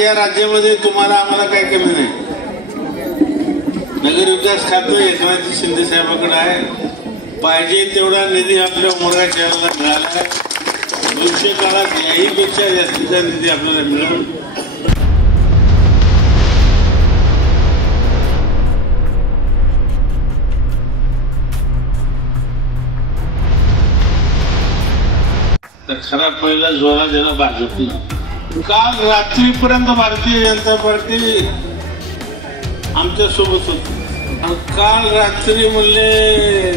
या राज्यामध्ये तुम्हाला आम्हाला काही कमी नाही. नगर विकास खातं एकनाथ शिंदे साहेबांकडे आहे. पाहिजे तेवढा निधी आपल्या उमरगा शहराला मिळाला आहे. भविष्य काळात याहीपेक्षा जास्तीचा निधी आपल्याला मिळेल. तर खरा पहिला जोरा देणं भाजप. काल रात्रीपर्यंत भारतीय जनता पार्टी आमच्या सोबत होती. काल रात्री म्हणले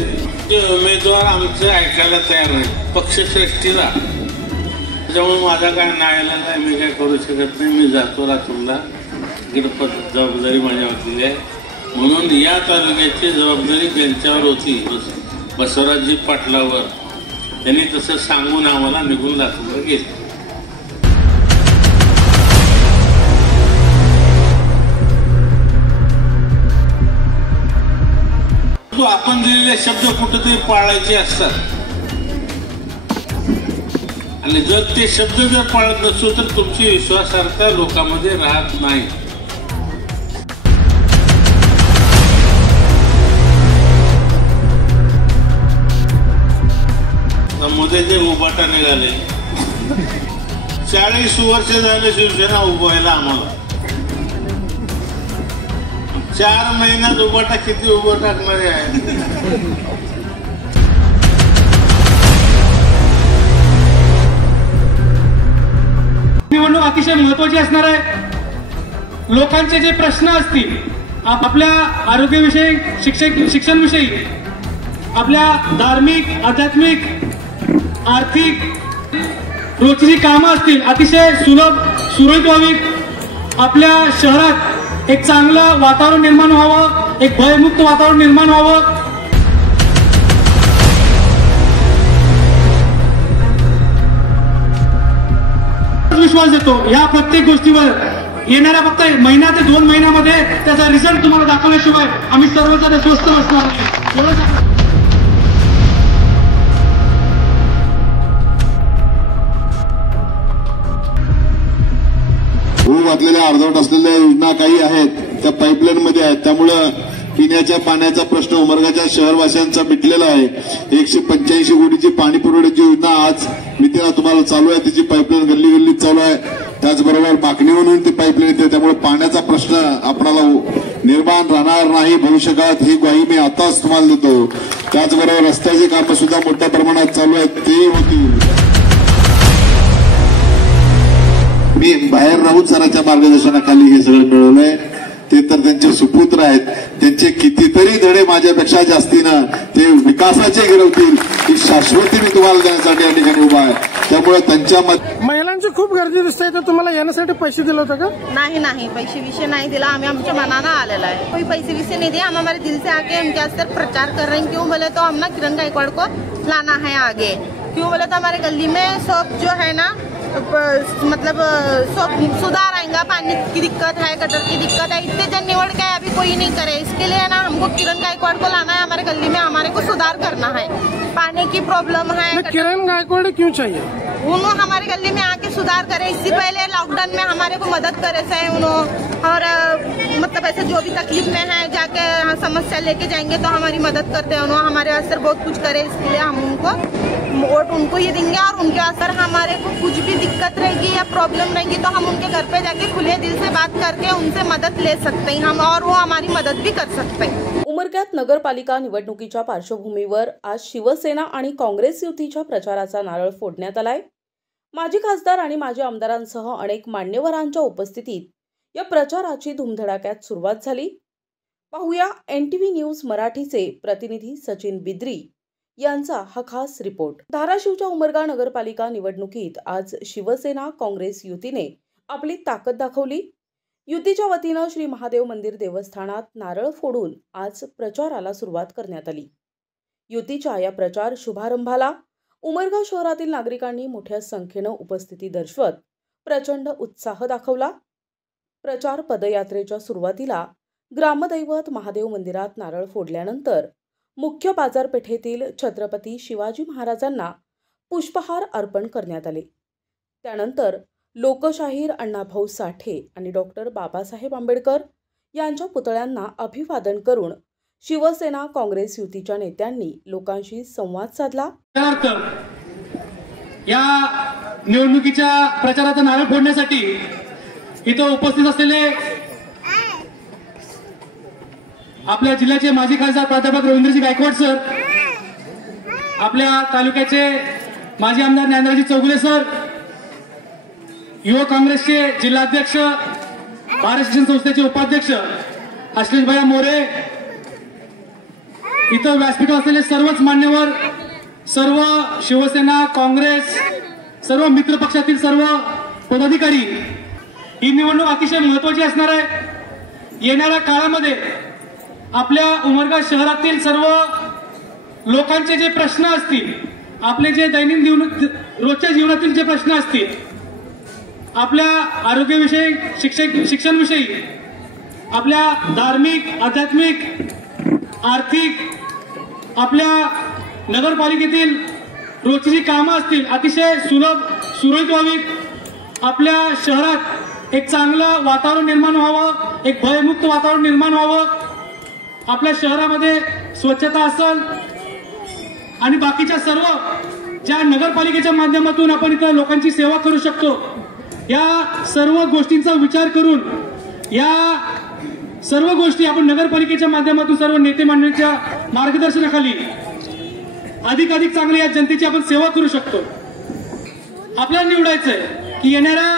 ते उमेदवार आमचं ऐकायला तयार नाही पक्षश्रेष्ठीला. त्याच्यामुळे माझा काय नाईलाज आहे, मी काय करू शकत नाही. मी जातो लातूरला. इकडे जबाबदारी माझ्यावरती आहे. म्हणून या तालुक्याची जबाबदारी त्यांच्यावर होती, बसवराजजी पाटलावर. त्यांनी तसं सांगून आम्हाला निघून लातूरला गेले. आपण दिलेले शब्द कुठेतरी पाळायचे असतात आणि जर ते शब्द जर पाळत नसतो तर तुमची विश्वासार्हता लोकांमध्ये राहत नाही. मध्ये जे उभाटा निघाले, 40 वर्ष झाले शिवसेना उभवायला आम्हाला. 4 महिन्यात उभाटा किती उभं टाकणारे आहे. निवडणूक अतिशय महत्वाची असणार आहे. लोकांचे जे प्रश्न असतील आपल्या आरोग्यविषयी, शिक्षणविषयी, आपल्या धार्मिक, आध्यात्मिक, आर्थिक, रोजची कामं असतील, अतिशय सुलभ सुरळीत व्हावीत. आपल्या शहरात एक चांगलं वातावरण निर्माण व्हावं, एक भयमुक्त वातावरण निर्माण व्हावं. विश्वास देतो या प्रत्येक गोष्टीवर. येणाऱ्या फक्त महिना ते 2 महिन्यामध्ये त्याचा रिझल्ट तुम्हाला दाखवल्याशिवाय आम्ही सर्वजण स्वस्थ बसणार नाही. घातलेल्या अर्धवट असलेल्या योजना काही आहेत त्या पाईपलाईन मध्ये आहेत. त्यामुळं पिण्याच्या पाण्याचा प्रश्न उमरगाच्या शहरवासियांचा मिटलेला आहे. 185 कोटीची पाणी पुरवठ्याची योजना आज मितीला तुम्हाला चालू आहे. त्याची पाईपलाईन गल्ली गल्लीत चालू आहे. त्याचबरोबर मागणी म्हणून ती पाईपलाईन येते. त्यामुळे पाण्याचा प्रश्न आपल्याला निर्माण राहणार नाही भविष्यकाळात, ही ग्वाही मी आताच तुम्हाला देतो. त्याचबरोबर रस्त्याची कामं सुद्धा मोठ्या प्रमाणात चालू आहेत, तेही होतील. मी बाहेर राहून सरांच्या मार्गदर्शनाखाली हे सगळं मिळवलंय. ते तर त्यांचे सुपुत्र आहेत. त्यांचे कितीतरी धडे माझ्यापेक्षा जास्तीनं ते विकासाचे घडवतील ही शाश्वती मी तुम्हाला देण्यासाठी या ठिकाणी उभा आहे. त्यामुळे त्यांच्या महिलांची खूप गर्दी दिसते. तर तुम्हाला येण्यासाठी पैसे दिले होते का? नहीं, पैसे विषय नहीं दिला. हमें आमच्या मनाना आलेला है. कोई पैसे विषय नहीं दिया. हम हमारे दिल से आके उनके अंदर प्रचार कर रहे हैं. क्यों बोले तो हम ना किरण गायकवाड़ को लाना है आगे. क्यों बोले तो हमारे गली में सब जो है ना मतलब सब सुधार आएगा. पानी की दिक्कत है, गटर की दिक्कत है. इतने जन निवड़ के अभी कोई नहीं करे. इसके लिए ना हमको किरण गायकवाड़ को लाना है हमारे गली में. हमारे को सुधार करना है. पानी की प्रॉब्लम है. किरण गायकवाड़ क्यों चाहिए? उन्होंने हमारे गली में आके सुधार करे. इससे पहले लॉकडाउन में हमारे को मदद करे से उन्होंने. और मतलब ऐसे जो भी तकलीफ में है जाके समस्या लेके जाएंगे तो हमारी मदद करते हैं उन्होंने. हमारे असर बहुत कुछ करे. इसके लिए हम उनको वोट उनको ये देंगे. और उनके असर हमारे को कुछ भी दिक्कत रहेगी या प्रॉब्लम रहेगी तो हम उनके घर पे जाके खुले दिल से बात करके उनसे मदद ले सकते हैं हम. और वो हमारी मदद भी कर सकते हैं. उमरग्यात नगरपालिका निवडणुकीच्या पार्श्वभूमीवर आज शिवसेना आणि काँग्रेस युतीच्या प्रचाराचा नारळ फोडण्यात आलाय. माजी खासदार आणि माजी आमदारांसह अनेक मान्यवरांच्या उपस्थितीत या प्रचाराची धुमधडाक्यात सुरुवात झाली. पाहूया NTV न्यूज मराठीचे प्रतिनिधी सचिन बिद्री यांचा हा खास रिपोर्ट. धाराशिवच्या उमरगा नगरपालिका निवडणुकीत आज शिवसेना काँग्रेस युतीने आपली ताकद दाखवली. युतीच्या वतीनं श्री महादेव मंदिर देवस्थानात नारळ फोडून आज प्रचाराला सुरुवात करण्यात आली. युतीच्या या प्रचार शुभारंभाला उमरगा शहरातील नागरिकांनी मोठ्या संख्येनं उपस्थिती दर्शवत प्रचंड उत्साह दाखवला. प्रचार पदयात्रेच्या सुरुवातीला ग्रामदैवत महादेव मंदिरात नारळ फोडल्यानंतर मुख्य बाजारपेठेतील छत्रपती शिवाजी महाराजांना पुष्पहार अर्पण करण्यात आले. त्यानंतर लोकशाहीर अण्णाभाऊ साठे आणि डॉक्टर बाबासाहेब आंबेडकर यांच्या पुतळ्यांना अभिवादन करून शिवसेना काँग्रेस युतीच्या नेत्यांनी लोकांशी संवाद साधला। या निवडणुकीच्या प्रचाराचा नारळ फोडण्यासाठी इथं उपस्थित असलेले आपल्या जिल्ह्याचे माजी खासदार प्राध्यापक रवींद्रजी गायकवाड सर, आपल्या तालुक्याचे माजी आमदार ज्ञानरावजी चौगुले सर, युवक काँग्रेसचे जिल्हाध्यक्ष, भारत शिक्षण संस्थेचे उपाध्यक्ष आश्लेषभाई मोरे, इथं व्यासपीठावर असलेले सर्वच मान्यवर, सर्व शिवसेना काँग्रेस सर्व मित्र पक्षातील सर्व पदाधिकारी, ही निवडणूक अतिशय महत्त्वाची असणार आहे। येणाऱ्या काळामध्ये आपल्या उमरगा शहरातील सर्व लोकांचे जे प्रश्न असतील, आपले जे दैनंदिन रोजच्या जीवनातील जे प्रश्न असतील, आपल्या आरोग्यविषयी, शिक्षणविषयी, आपल्या धार्मिक, आध्यात्मिक, आर्थिक, आपल्या नगरपालिकेतील रोजची जी कामं असतील अतिशय सुलभ सुरळीत व्हावीत, आपल्या शहरात एक चांगलं वातावरण निर्माण व्हावं, एक भयमुक्त वातावरण निर्माण व्हावं, आपल्या शहरामध्ये स्वच्छता असेल आणि बाकीच्या सर्व ज्या नगरपालिकेच्या माध्यमातून आपण इथं लोकांची सेवा करू शकतो, या सर्व गोष्टींचा विचार करून या सर्व गोष्टी आपण नगरपालिकेच्या माध्यमातून सर्व नेते मंडळीच्या मार्गदर्शनाखाली अधिकाधिक चांगली या जनतेची आपण सेवा करू शकतो। आपल्याला निवडायचंय की येणाऱ्या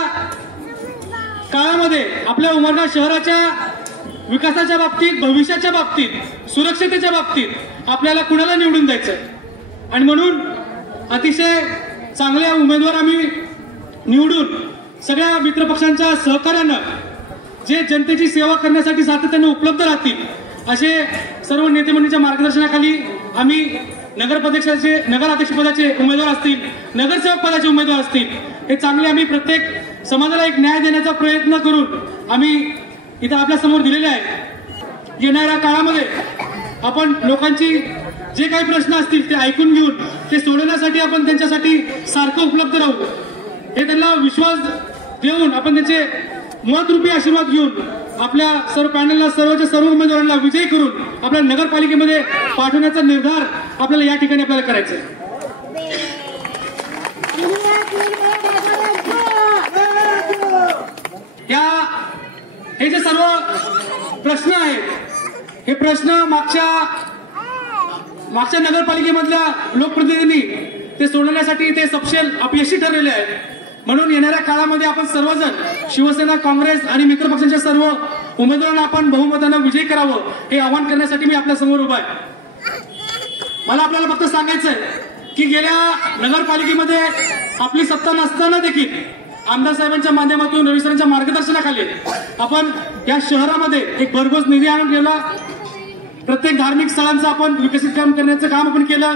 काळामध्ये आपल्या उमरगा शहराच्या विकासाच्या बाबतीत, भविष्याच्या बाबतीत, सुरक्षिततेच्या बाबतीत आपल्याला कुणाला निवडून द्यायचंय आणि म्हणून अतिशय चांगल्या उमेदवार आम्ही निवडून सगळ्या मित्रपक्षांच्या सहकार्यानं जे जनतेची सेवा करण्यासाठी सातत्याने उपलब्ध राहतील असे सर्व नेते मंडळीच्या मार्गदर्शनाखाली आम्ही नगराध्यक्ष पदाचे उमेदवार असतील, नगरसेवक पदाचे उमेदवार असतील, हे चांगले आम्ही प्रत्येक समाजाला एक न्याय देण्याचा प्रयत्न करून आम्ही इथं आपल्या समोर दिलेले आहे। येणाऱ्या काळामध्ये आपण लोकांची जे काही प्रश्न असतील ते ऐकून घेऊन ते सोडवण्यासाठी आपण त्यांच्यासाठी सारखं उपलब्ध राहू, हे त्यांना विश्वास देऊन आपण त्यांचे महत्रूपी आशीर्वाद घेऊन आपल्या सर्व पॅनलला, सर्वच्या सर्व उमेदवारांना विजयी करून आपल्या नगरपालिकेमध्ये पाठवण्याचा निर्धार आपल्याला या ठिकाणी आपल्याला करायचा आहे। हे जे सर्व प्रश्न आहेत, हे प्रश्न मागच्या नगरपालिकेमधल्या लोकप्रतिनिधींनी ते सोडवण्यासाठी ते सपशेल अपयशी ठरलेले आहेत। म्हणून येणाऱ्या काळामध्ये आपण सर्वजण शिवसेना, काँग्रेस आणि मित्रपक्षांच्या सर्व उमेदवारांना आपण बहुमतानं विजयी करावं, हे आवाहन करण्यासाठी मी आपल्या समोर उभा आहे। मला आपल्याला फक्त सांगायचंय की गेल्या नगरपालिकेमध्ये आपली सत्ता नसताना देखील आमदार साहेबांच्या माध्यमातून, रवी सरांच्या मार्गदर्शनाखाली आपण या शहरामध्ये एक भरघोस निधी आणून ठेवला। प्रत्येक धार्मिक स्थळांचं आपण विकसित काम करण्याचं काम आपण केलं।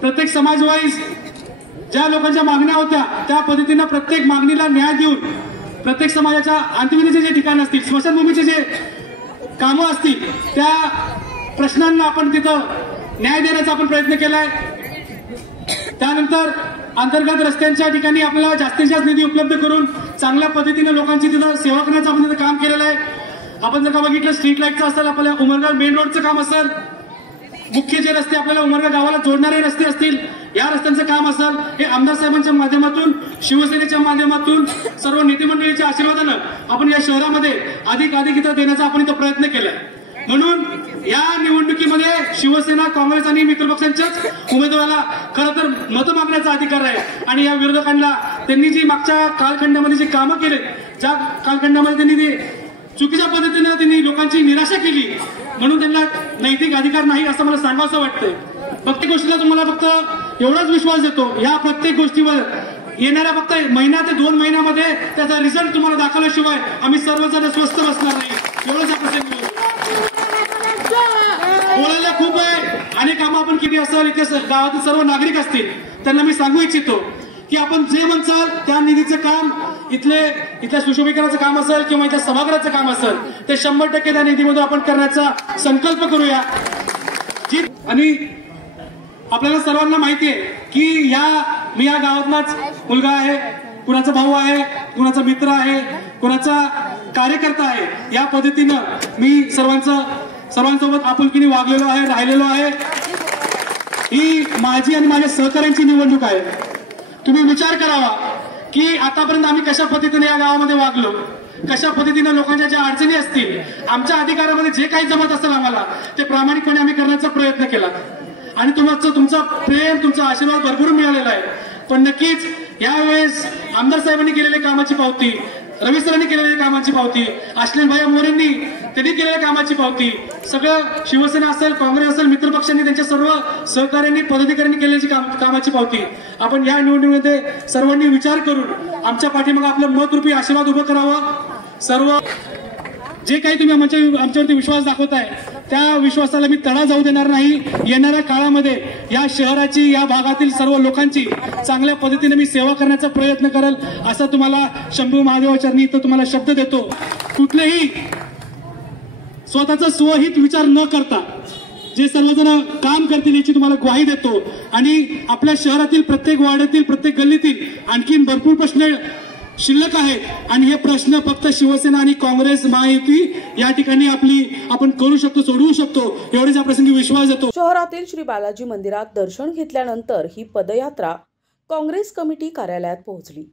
प्रत्येक समाजवाईज ज्या लोकांच्या मागण्या होत्या त्या पद्धतीनं प्रत्येक मागणीला न्याय देऊन प्रत्येक समाजाच्या अंत्यविधीचे जे ठिकाण असतील, स्मशानभूमीचे जे कामं असतील, त्या प्रश्नांना आपण तिथं न्याय देण्याचा आपण प्रयत्न केलाय। त्यानंतर अंतर्गत रस्त्यांच्या ठिकाणी आपल्याला जास्तीत जास्त निधी उपलब्ध करून चांगल्या पद्धतीने लोकांची तिथं सेवा करण्याचं आपण तिथं काम केलेलं आहे। आपण जर का बघितलं, स्ट्रीट लाईटचं असेल, आपल्याला उमरगा मेन रोडचं काम असेल, मुख्य जे रस्ते आपल्याला उमरगा गावाला जोडणारे रस्ते असतील, या रस्त्यांचं काम असेल, हे आमदार साहेबांच्या माध्यमातून, शिवसेनेच्या माध्यमातून, सर्व नेते मंडळीच्या आशीर्वादानं आपण या शहरामध्ये अधिक इथं देण्याचा आपण इथं प्रयत्न केलाय। म्हणून या निवडणुकीमध्ये शिवसेना, काँग्रेस आणि मित्रपक्षांच्याच उमेदवाराला खरं तर मतं मागण्याचा अधिकार आहे आणि या विरोधकांना त्यांनी जी मागच्या कालखंडामध्ये जे कामं केले, ज्या कालखंडामध्ये त्यांनी ते चुकीच्या पद्धतीने त्यांनी लोकांची निराशा केली, म्हणून त्यांना नैतिक अधिकार नाही असं मला सांगावंसं वाटतंय। प्रत्येक गोष्टीला तुम्हाला फक्त एवढाच विश्वास देतो, या प्रत्येक गोष्टीवर येणाऱ्या फक्त महिना ते 2 महिन्यामध्ये त्याचा रिझल्ट तुम्हाला दाखवल्याशिवाय आम्ही सर्वजण स्वस्थ बसणार नाही। एवढंच प्रसंग बोलायला खूप आहे, अनेक कामं आपण किती असेल, इथे गावातील सर्व नागरिक असतील त्यांना मी सांगू इच्छितो की आपण जे म्हणसाल त्या निधीचं काम, इथल्या सुशोभीकरणाचं काम असेल किंवा इथल्या सभागृहाचं काम असेल, ते 100% त्या निधीमधून आपण करण्याचा संकल्प करूया। आणि आपल्याला सर्वांना माहिती आहे की मी या गावातलाच मुलगा आहे, कुणाचा भाऊ आहे, कुणाचा मित्र आहे, कुणाचा कार्यकर्ता आहे, या पद्धतीनं मी सर्वांसोबत आपुलकीने वागलेलो आहे, राहिलेलो आहे. ही माझी आणि माझ्या सहकाऱ्यांची निवडणूक आहे. तुम्ही विचार करावा की आतापर्यंत आम्ही कशा पद्धतीने या गावामध्ये वागलो, कशा पद्धतीने लोकांच्या ज्या अडचणी असतील, आमच्या अधिकारामध्ये जे काही जमत असेल आम्हाला ते प्रामाणिकपणे आम्ही करण्याचा प्रयत्न केला आणि तुमचा प्रेम, तुमचा आशीर्वाद भरपूर मिळालेला आहे. पण नक्कीच यावेळेस आमदार साहेबांनी केलेल्या कामाची पावती, रवी सरांनी केलेल्या कामाची पावती, आश्लेन भाई मोरेंनी त्यांनी केलेल्या कामाची पावती, सगळं शिवसेना असेल, काँग्रेस असेल, मित्रपक्षांनी त्यांच्या सर्व सहकार्यांनी, पदाधिकाऱ्यांनी केलेली कामाची पावती आपण या निवडणुकीमध्ये सर्वांनी विचार करून आमच्या पाठीमागे आपलं मतरूपी आशीर्वाद उभं करावं. सर्व जे काही तुम्ही आमच्यावरती विश्वास दाखवताय त्या विश्वासाला मी तडा जाऊ देणार नाही. येणाऱ्या काळामध्ये या शहराची, या भागातील सर्व लोकांची चांगल्या पद्धतीने मी सेवा करण्याचा प्रयत्न करेल असा तुम्हाला शंभू महादेवाचरणी इथं तुम्हाला शब्द देतो. कुठलेही स्वतःचा स्वहित विचार न करता जे सर्वजण काम करतील याची तुम्हाला ग्वाही देतो. आणि आपल्या शहरातील प्रत्येक वार्डातील, प्रत्येक गल्लीतील आणखीन भरपूर प्रश्न शिल्लक आहेत आणि हे प्रश्न फक्त शिवसेना आणि काँग्रेस महायुती या ठिकाणी आपण करू शकतो, सोडवू शकतो, एवढेच या प्रसंगी विश्वास देतो. शहरातील श्री बालाजी मंदिरात दर्शन घेतल्यानंतर ही पदयात्रा काँग्रेस कमिटी कार्यालयात पोहोचली.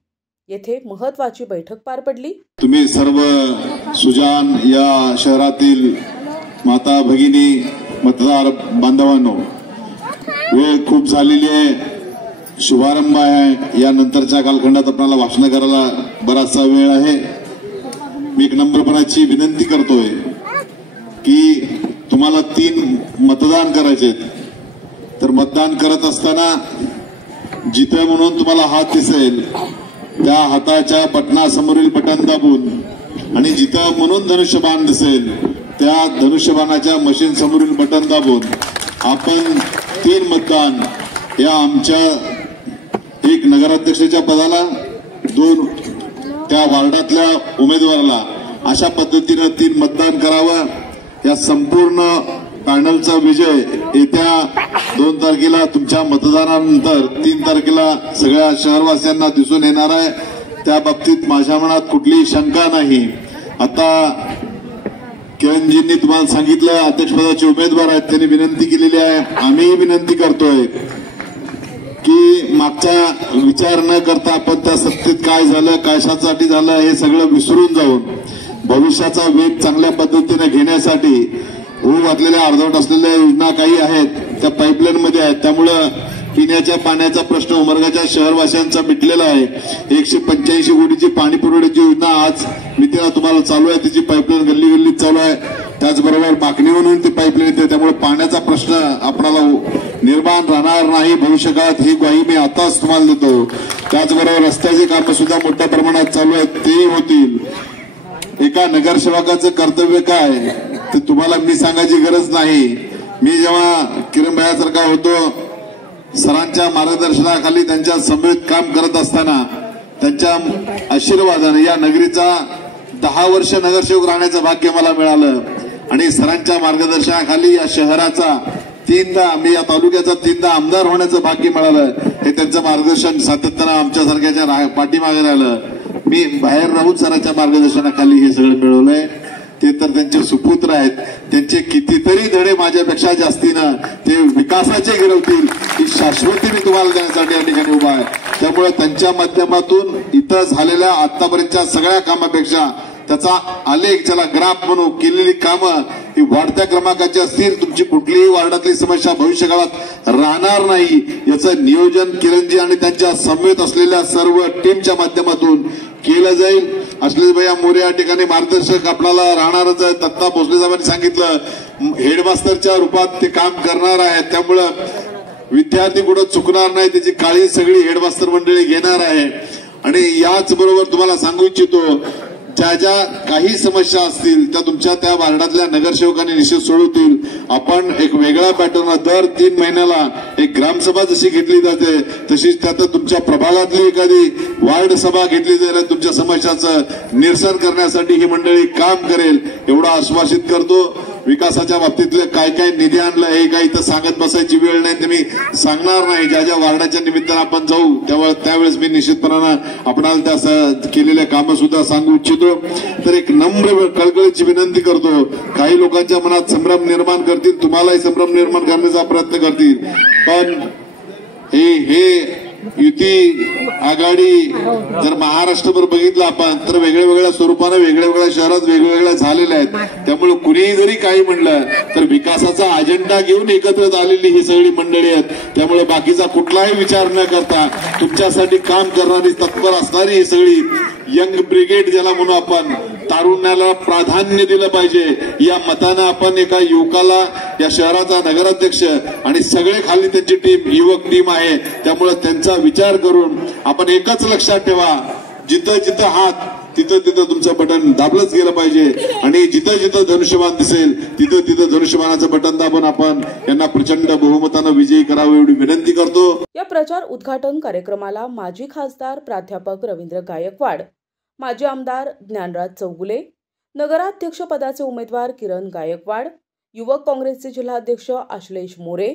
येथे महत्वाची बैठक पार पडली. तुम्ही सर्व सुजान या शहरातील माता भगिनी, मतदार बांधवांनो, वेळ खूप झालेली आहे, शुभारंभ आहे. या नंतरच्या कालखंडात आपल्याला भाषण करायला बराचसा वेळ आहे. मी एक नम्रपणाची विनंती करतोय की तुम्हाला 3 मतदान करायचे, तर मतदान करत असताना जिथे म्हणून तुम्हाला हात दिसेल त्या हाताच्या बटनासमोरील बटन दाबून आणि जिथं म्हणून धनुष्यबाण दिसेल त्या धनुष्यबाणाच्या मशीन समोरील बटन दाबून आपण 3 मतदान या आमच्या एक नगराध्यक्षाच्या पदाला, 2 त्या वार्डातल्या उमेदवाराला, अशा पद्धतीनं 3 मतदान करावं. या संपूर्ण पॅनलचा विजय येत्या 2 तारखेला तुमच्या मतदानानंतर 3 तारखेला सगळ्या शहरवासियांना दिसून येणार आहे. त्या बाबतीत माझ्या मनात कुठलीही शंका नाही. आता किरणजींनी तुम्हाला सांगितलं अध्यक्षपदाचे उमेदवार आहेत, त्यांनी विनंती केलेली आहे. आम्हीही विनंती करतोय की मागचा विचार न करता आपण त्या सत्तेत काय झालं, कशासाठी झालं हे सगळं विसरून जाऊन भविष्याचा वेग चांगल्या पद्धतीने घेण्यासाठी होऊ घातलेल्या, अर्धवट असलेल्या योजना काही आहेत त्या पाईपलाईन मध्ये आहेत. त्यामुळं पिण्याच्या पाण्याचा प्रश्न उमरगाच्या शहरवासियांचा मिटलेला आहे. 185 कोटीची पाणी पुरवठ्याची योजना आज मितीला तुम्हाला चालू आहे, त्याची पाईपलाईन गल्ली गल्लीत चालू आहे. त्याचबरोबर मागणीवरून ती पाईपलाईन येते, त्यामुळे पाण्याचा प्रश्न आपल्याला निर्माण राहणार नाही भविष्यकाळात, ही ग्वाही मी आताच तुम्हाला देतो. त्याचबरोबर रस्त्याची कामं सुद्धा मोठ्या प्रमाणात चालू आहेत, तेही होतील. एका नगरसेवकाचं कर्तव्य काय ते तुम्हाला मी सांगायची गरज नाही. मी जेव्हा किरण भाईसारखा होतो, सरांच्या मार्गदर्शनाखाली त्यांच्या समवेत काम करत असताना त्यांच्या आशीर्वादाने या नगरीचा 10 वर्ष नगरसेवक राहण्याचं भाग्य मला मिळालं आणि सरांच्या मार्गदर्शनाखाली या शहराचा 3दा, मी या तालुक्याचा 3दा आमदार होण्याचं भाग्य मिळालं. हे त्यांचं मार्गदर्शन सातत्यानं आमच्यासारख्याच्या पाठीमागे राहिलं. मी बाहेर राहून सरांच्या मार्गदर्शनाखाली हे सगळं मिळवलंय. ते तर त्यांचे सुपुत्र आहेत, त्यांचे कितीतरी धडे माझ्यापेक्षा जास्तीनं ते विकासाचे गिरवतील ही शाश्वती मी तुम्हाला देण्यासाठी या ठिकाणी उभा आहे. त्यामुळे त्यांच्या माध्यमातून इथं झालेल्या आतापर्यंतच्या सगळ्या कामापेक्षा त्याचा आलेख, ज्याला ग्राफ म्हणू, केलेली कामं ही वाढत्या क्रमांकाची असतील. तुमची कुठलीही वार्डातली समस्या भविष्यकाळात राहणार नाही याचं नियोजन किरणजी आणि त्यांच्या समवेत असलेल्या सर्व टीमच्या माध्यमातून केलं जाईल. अश्लेष भैया मोरे या ठिकाणी मार्गदर्शक आपल्याला राहणारच आहे. दत्ता भोसले साहेबांनी सांगितलं हेडमास्टरच्या रूपात ते काम करणार आहे. त्यामुळं विद्यार्थी कुठं चुकणार नाही, त्याची काळजी सगळी हेडमास्टर मंडळी घेणार आहे. आणि याच बरोबर तुम्हाला सांगू इच्छितो, ज्या ज्या काही समस्या असतील त्या तुमच्या त्या वार्डातल्या नगरसेवकांनी निश्चित सोडवतील. आपण एक वेगळा पॅटर्न दर 3 महिन्याला एक ग्रामसभा जशी घेतली जाते तशीच त्यात तुमच्या प्रभागातली एखादी वार्ड सभा घेतली जाईल. तुमच्या समस्याचं निरसन करण्यासाठी ही मंडळी काम करेल एवढं आश्वासित करतो. विकासाच्या बाबतीतले काय काय निधी आणलं हे काही इथं सांगत बसायची वेळ नाही, ते मी सांगणार नाही. ज्या ज्या वार्डाच्या निमित्तानं आपण जाऊ त्यावेळेस मी निश्चितपणानं आपणाला त्या केलेल्या कामं सुद्धा सांगू इच्छितो. तर एक नम्र कळकळीची विनंती करतो, काही लोकांच्या मनात संभ्रम निर्माण करतील, तुम्हालाही संभ्रम निर्माण करण्याचा प्रयत्न करतील, पण हे युती आघाडी जर महाराष्ट्रभर बघितलं आपण तर वेगळ्या स्वरूपानं वेगळ्या शहरात वेगवेगळ्या झालेल्या आहेत. त्यामुळे कुणीही जरी काही म्हणलं तर विकासाचा अजेंडा घेऊन एकत्र आलेली ही सगळी मंडळी आहेत. त्यामुळे बाकीचा कुठलाही विचार न करता तुमच्यासाठी काम करणारी तत्पर असणारी ही सगळी यंग ब्रिगेड ज्याला म्हणू आपण, तारुण्याला प्राधान्य दिलं पाहिजे या मतानं आपण एका युवकाला या शहराचा नगराध्यक्ष आणि सगळे खाली त्यांची टीम युवक टीम आहे. त्यामुळे त्यांचा विचार करून आपण एकच लक्षात ठेवा, जिथं जिथं हात तिथं तिथं तुमचं बटन दाबलंच गेलं पाहिजे आणि जिथं जिथं धनुष्यबाण दिसेल तिथं तिथं धनुष्यबाणाचं बटन दाबून आपण यांना प्रचंड बहुमतानं विजयी करावं एवढी विनंती करतो. या प्रचार उद्घाटन कार्यक्रमाला माजी खासदार प्राध्यापक रवींद्र गायकवाड, माजी आमदार ज्ञानराज चौगुले, नगराध्यक्ष पदाचे उमेदवार किरण गायकवाड, युवक काँग्रेसचे जिल्हाध्यक्ष आश्लेष मोरे,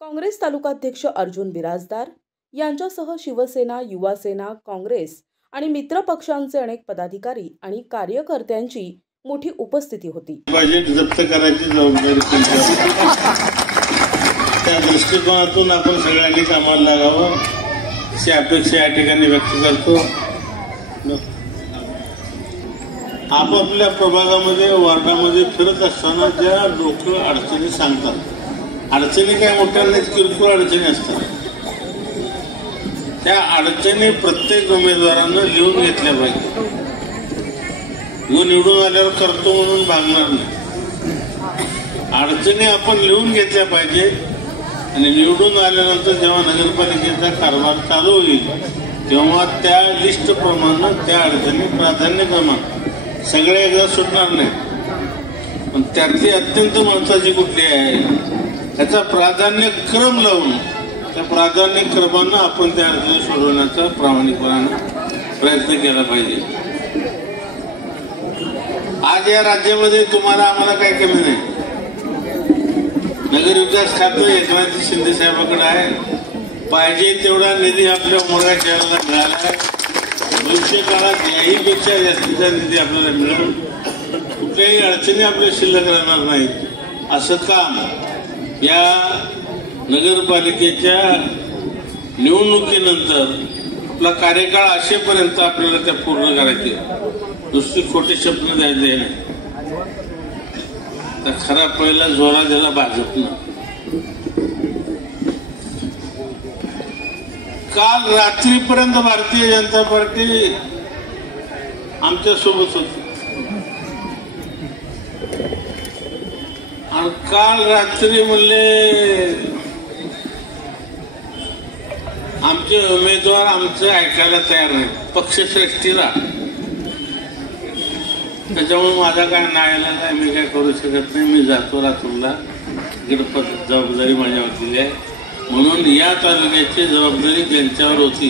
काँग्रेस तालुकाध्यक्ष अर्जुन बिराजदार यांच्यासह शिवसेना, युवासेना, काँग्रेस आणि मित्र पक्षांचे अनेक पदाधिकारी आणि कार्यकर्त्यांची मोठी उपस्थिती होती. बजेट जप्त करायची जबाबदारी त्या दृष्टिकोनातून आपण सगळ्यांनी कामाला लागावं अशी अपेक्षा या ठिकाणी व्यक्त करतो. आपापल्या प्रभागामध्ये वार्डामध्ये फिरत असताना ज्या लोक अडचणी सांगतात, अडचणी काय मोठ्या नाहीत, किरकोळ अडचणी असतात, त्या अडचणी प्रत्येक उमेदवारानं लिहून घेतल्या पाहिजे. निवडून आल्यावर करतो म्हणून भागणार नाही. अडचणी आपण लिहून घेतल्या पाहिजे आणि निवडून आल्यानंतर जेव्हा नगरपालिकेचा कारभार चालू होईल तेव्हा त्या लिस्ट प्रमाणे त्या अडचणी प्राधान्यक्रमाने सगळ्या एकदा सुटणार नाही, पण त्यातली अत्यंत महत्वाची कुठली आहे त्याचा प्राधान्यक्रम लावून त्या प्राधान्यक्रमानं आपण त्या अडचणी सोडवण्याचा प्रामाणिकपणानं प्रयत्न केला पाहिजे. आज या राज्यामध्ये तुम्हाला आम्हाला काही कमी नाही. नगर विकास खातं एकनाथ शिंदे साहेबांकडे आहे, पाहिजे तेवढा निधी आपल्या मोठ्या शहराला मिळाला आहे. भविष्य काळात याही पेक्षा जास्तीचा निधी आपल्याला मिळेल, कुठल्याही अडचणी आपल्या शिल्लक राहणार नाहीत. असं काम या नगरपालिकेच्या निवडणुकीनंतर आपला कार्यकाळ असेपर्यंत आपल्याला त्या पूर्ण करायचे. नुसती खोटी स्वप्न द्यायचे नाही. तर खरा पहिला जोरा दिला भाजपनं. काल रात्रीपर्यंत भारतीय जनता पार्टी आमच्या सोबत होती आणि काल रात्री म्हणले आमचे उमेदवार आमचं ऐकायला तयार नाही, पक्षश्रेष्ठीला. त्याच्यामुळे माझा काय नाळायला नाही, मी काय करू शकत नाही. मी जातो रात्रीला, इकडे जबाबदारी माझ्यावरती आहे. म्हणून या तालुक्याची जबाबदारी त्यांच्यावर होती,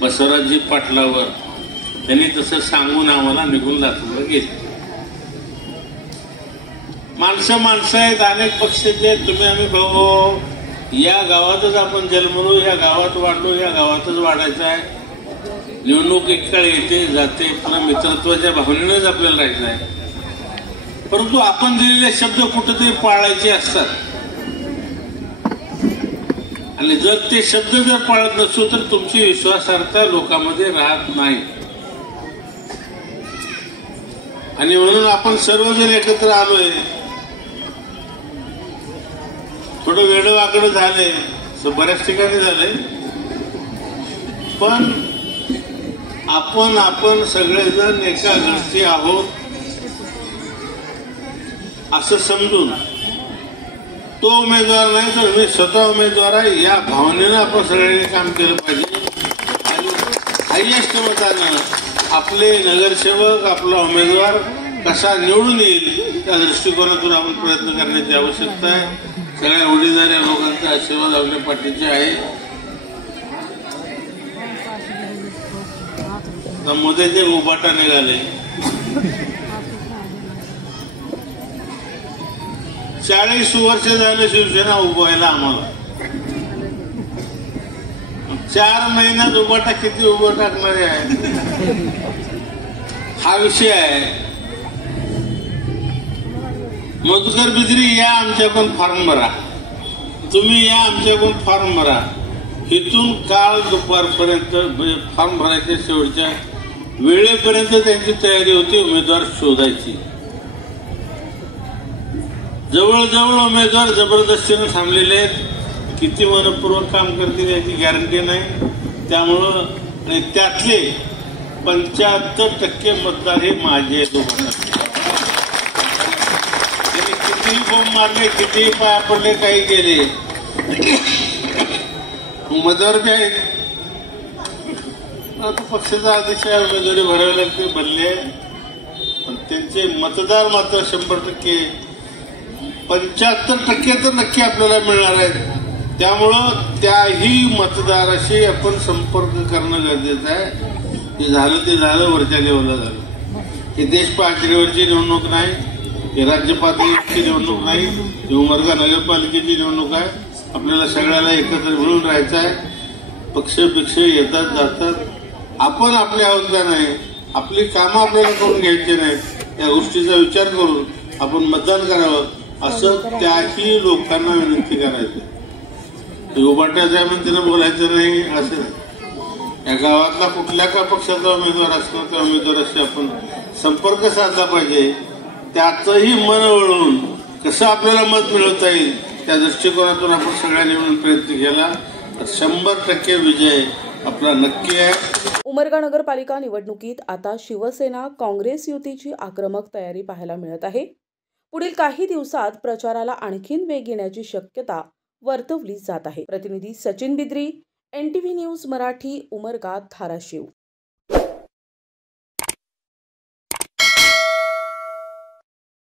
बसवराजजी पाटलावर. त्यांनी तसं सांगून आम्हाला निघून लातूरला गेले. माणसं आहेत, अनेक पक्षाचे आहेत. तुम्ही आम्ही भाऊ या गावातच आपण जन्मलो, या गावात वाढलो, या गावातच वाढायचं आहे. निवडणूक एक काळ येते जाते, पुन्हा मित्रत्वाच्या भावनेनंच आपल्याला राहायचं आहे. परंतु आपण दिलेले शब्द कुठेतरी पाळायचे असतात आणि जर ते शब्द जर पाळत नसू तर तुमची विश्वासार्हता लोकांमध्ये राहत नाही. आणि म्हणून आपण सर्वजण एकत्र आलोय. थोडं वेडवाकडं झालंय, बऱ्याच ठिकाणी झालंय, पण आपण सगळेजण एका घरचे आहोत असं समजून तो उमेदवार नाही तर मी स्वतः उमेदवार आहे या भावनेनं आपण सगळ्यांनी काम केलं पाहिजे. आणि हायएस्ट मतानं आपले नगरसेवक आपला उमेदवार कसा निवडून येईल त्या दृष्टिकोनातून आपण प्रयत्न करण्याची आवश्यकता आहे. सगळ्या वडीलधाऱ्या लोकांचा आशीर्वाद आपल्या पाठीचे आहे. मध्ये जे उभाटा निघाले 40 वर्ष झालं शिवसेना उभवायला आम्हाला. 4 महिन्यात उभाटा किती उभं टाकणारे आहे हा विषय आहे. मधुकर बिद्री या आमच्याकडून फॉर्म भरा, तुम्ही या आमच्याकडून फॉर्म भरा. इथून काल दुपारपर्यंत फॉर्म भरायच्या शेवटच्या वेळेपर्यंत त्यांची तयारी होती उमेदवार शोधायची. जवळजवळ उमेदवार जबरदस्तीने थांबलेले आहेत. किती मनपूर्वक काम करतील याची गॅरंटी नाही. त्यामुळं त्यातले 75% मतदार हे माझे लोक. त्यांनी कितीही बोंब मारले, कितीही पाया पडले, काही केले, उमेदवार बी आहेत. आता पक्षाचा आदेश आहे, उमेदवारी भरावी लागते, भरले. पण त्यांचे मतदार मात्र 100%, 75% तर नक्की आपल्याला मिळणार आहेत. त्यामुळं त्याही मतदाराशी आपण संपर्क करणं गरजेचं आहे. ते झालं वरच्या लेवलला झालं. ही देश पातळीवरची निवडणूक नाही, ही राज्य पातळीवरची निवडणूक नाही, ही उमरगा नगरपालिकेची निवडणूक आहे. आपल्याला सगळ्याला एकत्र मिळून राहायचं आहे. पक्ष येतात जातात, आपण आपले आहोत का नाही, आपली कामं आपल्याला करून घ्यायची नाही, या गोष्टीचा विचार करून आपण मतदान करावं असं त्याही लोकांना विनंती करायचं. उभाट्याच्या म्हणतीनं बोलायचं नाही असं नाही. या गावातला कुठल्या का पक्षाचा उमेदवार असणार त्या उमेदवाराशी आपण संपर्क साधला पाहिजे. त्याचंही मन वळवून कसं आपल्याला मत मिळवता येईल त्या दृष्टिकोनातून आपण सगळ्यांनी मिळून प्रयत्न केला तर 100% विजय आपला नक्की आहे. उमरगा नगरपालिका निवडणुकीत आता शिवसेना काँग्रेस युतीची आक्रमक तयारी पाहायला मिळत आहे. पुढील काही दिवसात प्रचाराला आणखीन वेग येण्याची शक्यता वर्तवली जात आहे. प्रतिनिधी सचिन बिद्री, NTV न्यूज मराठी, उमरगा, धाराशिव.